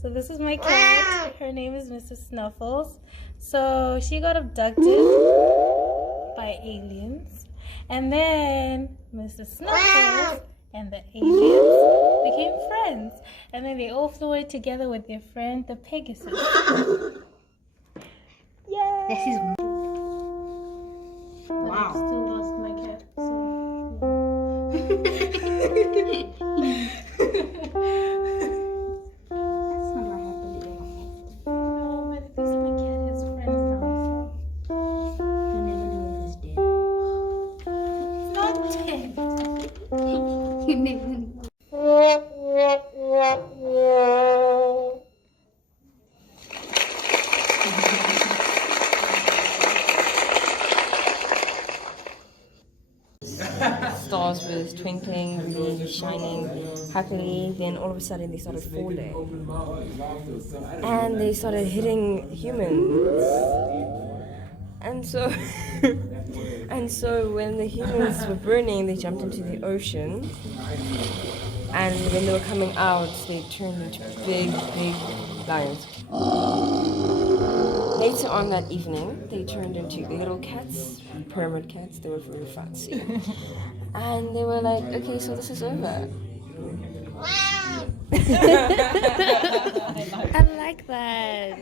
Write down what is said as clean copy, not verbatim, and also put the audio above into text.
So this is my cat. Her name is Mrs. Snuffles. So she got abducted by aliens. And then Mrs. Snuffles and the aliens became friends. And then they all flew away together with their friend, the Pegasus. Yay! This is... But I Wow. still lost my cat. So. That's not what happened in my head. No, but at least my cat has friends now. You never know if he's dead. It's not dead. You never know. Stars was twinkling, really shining happily. Then all of a sudden they started falling, and they started hitting humans. And so, and so when the humans were burning, they jumped into the ocean. And when they were coming out, they turned into big, big lions. Later on that evening, they turned into little cats, pyramid cats. They were very fancy. And they were like, okay, so this is over. I like that.